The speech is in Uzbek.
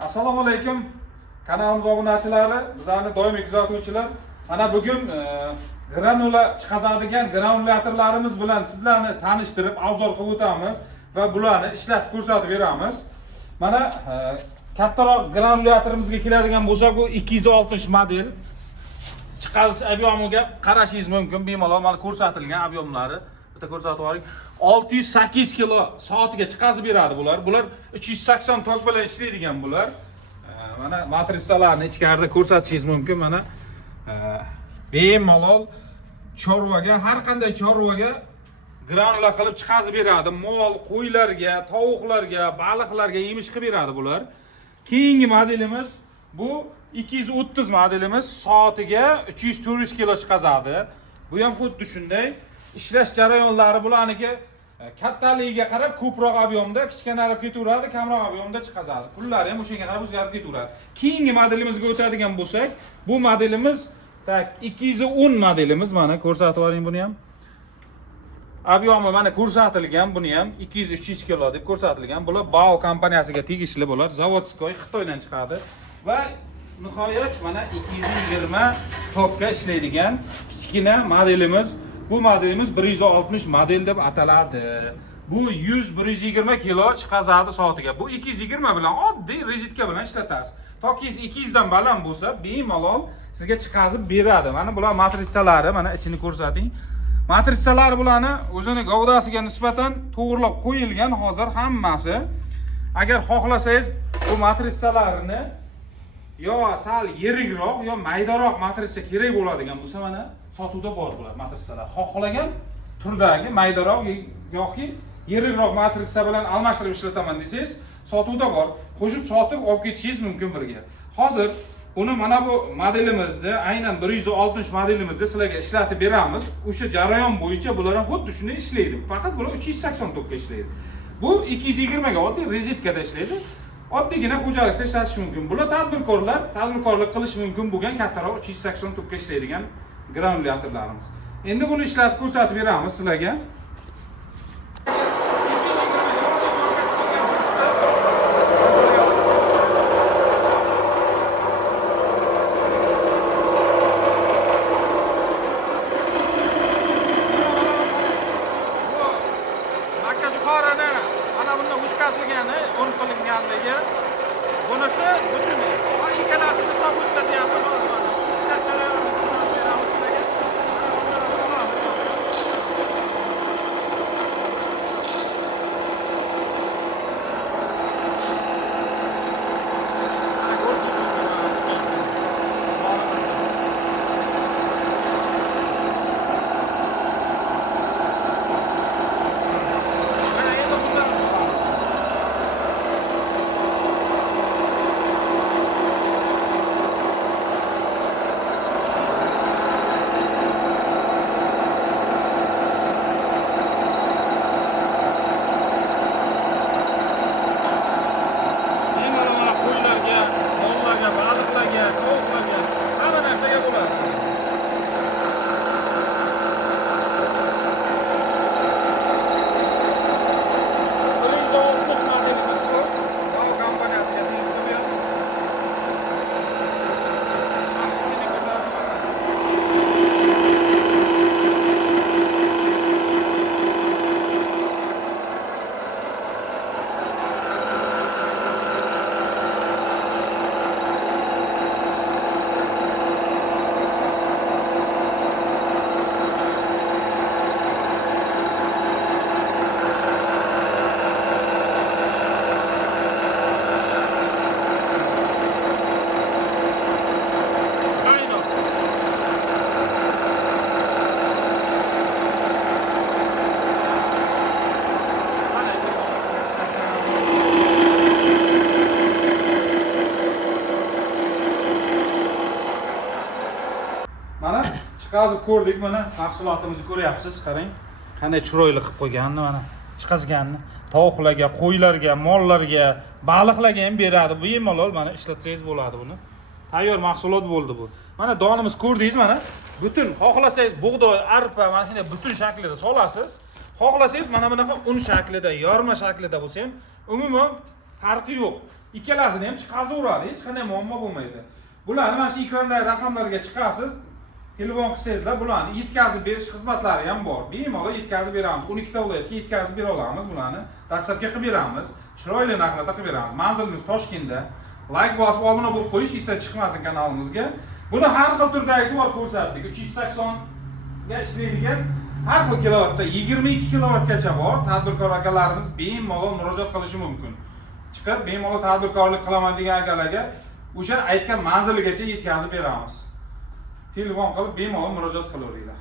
Assalomu alaykum. Kanalimiz obunachilari, bizlarni doimiy kuzatuvchilar. Mana bugun granula chiqazadigan granulyatorlarimiz bilan sizlarni tanishtirib, obzor qilib o'tamiz va bularni ishlatib ko'rsatib beramiz. Mana kattaroq granulyatorımizga keladigan bo'lsak, bu 260 model. Chiqarish obyomiga qarashingiz mumkin. Bemalol mana ko'rsatilgan obyomlari. Bitta ko'rsatib yuboring. 608 kilo soatiga chiqazib beradi bular. Bular 380 tok bilan ishlaydigan bular. Mana matrisalarni ichkarida ko'rsatishingiz mumkin. Mana bemalol chorvaga, har qanday chorvaga granula qilib chiqazib beradi. Mol, qo'ylarga, tovuqlarga, baliqlarga yemish qilib beradi bular. Keyingi modelimiz bu 230 modelimiz, soatiga 300-400 kilo chiqazadi. Bu ham xuddi shunday. İşlash jarayonlari bularniki kattaligiga qarab ko'proq obyomda, kichkinaroq ketaveradi, kamroq obyomda chiqazadi. Pullari ham o'shanga qarab o'zgarib ketaveradi. Keyingi modelimizga o'tadigan bo'lsak, bu modelimiz 210 modelimiz, mana ko'rsatib yuboring buni ham. Obyomi mana ko'rsatilgan, buni ham 200-300 kilo deb ko'rsatilgan. Bular Bao kompaniyasiga tegishli bular, zavodskoy Xitoydan chiqadi va nihoyat mana 220 tokka ishlaydigan kichkina modelimiz. Bu modelimiz 160 model deb ataladi. Bu 100-120 kilo chiqazadi soatiga. Bu 220 bilan oddiy rezitka bilan ishlatasiz. Toki 200 dan baland bo'lsa, bemalol sizga chiqazib beradi. Mana bular matrisalari, mana ichini ko'rsating. Matrisalar bularni o'zini gavdasiga nisbatan to'g'rilab qo'yilgan hozir hammasi. Agar xohlasangiz bu matrisalarni yo sal yirikroq yo maydaroq matrisa kerak bo'ladigan bo'lsa, mana sotuvda bor bular matrisalar. Xohlagan turdagi maydaroq yoki yirikroq matrisa bilan almashtirib ishlataman desangiz, sotuvda bor. Qo'shib sotib olib ketishingiz mumkin birga. Hozir uni mana bu modelimizda, aynan 160 modelimizda sizlarga ishlatib beramiz. O'sha jarayon bo'yicha bular ham xuddi shunday ishlaydi. Faqat bular 380 tokka ishlaydi. Bu 220 ga oddiy rezitkada ishlaydi. Oddiygina xo'jalikda ishlatish mumkin. Bular tadbirkorlik qilish mumkin bo'lgan kattaroq 380 tokka ishlaydigan granulyatorlarimiz. Endi buni ishlatib ko'rsatib beramiz sizlarga. Makka yuqorini mana bundan o'tkazilgani, o'n qilinganligi. Bunisi butun ikkalasini hisob o'tkazyapmiz. Ishlash jarayonini ko'rsatib beramiz sizlarga. Mana chiqazib ko'rdik, mana mahsulotimizni ko'ryapsiz, qarang. Qanday chiroyli qilib qo'yganini, mana chiqazganini. Tovuqlarga, qo'ylarga, mollarga, baliqlarga ham beradi. Bu bemalol mana ishlatsangiz bo'ladi buni. Tayyor mahsulot bo'ldi bu. Mana donimiz ko'rdingiz, mana butun xohlasangiz bug'doy, arpa mana shunday butun shaklida solasiz. Xohlasangiz mana bunaqa un shaklida, yorma shaklida bo'lsa ham umuman farqi yo'q. ikkalasini ham chiqazaveradi, hech qanday muammo bo'lmaydi. Bularni mana shu ekrandagi raqamlarga chiqasiz, telefon qilsangizlar, bularni yetkazib berish xizmatlari ham bor. Bemalol yetkazib beramiz. 12 ta viloyatga yetkazib bera olamiz bularni. Dastlabki qilib beramiz. Chiroyli narxlarda qilib beramiz. Manzilimiz Toshkentda. Like bosib obuna bo'lib qo'yish, esda chiqmasin kanalimizga. Buni har xil turdagisi bor ko'rsatdik. 380 ga ishlaydigan har xil kilovatda 22 kilovatgacha bor. Tadbirkor akalarimiz bemalol murojaat qilishi mumkin. Chiqib bemalol tadbirkorlik qilaman degan akalarga o'sha aytgan manziligacha yetkazib beramiz. Telefon qilib bemalol murojaat qilaveringlar.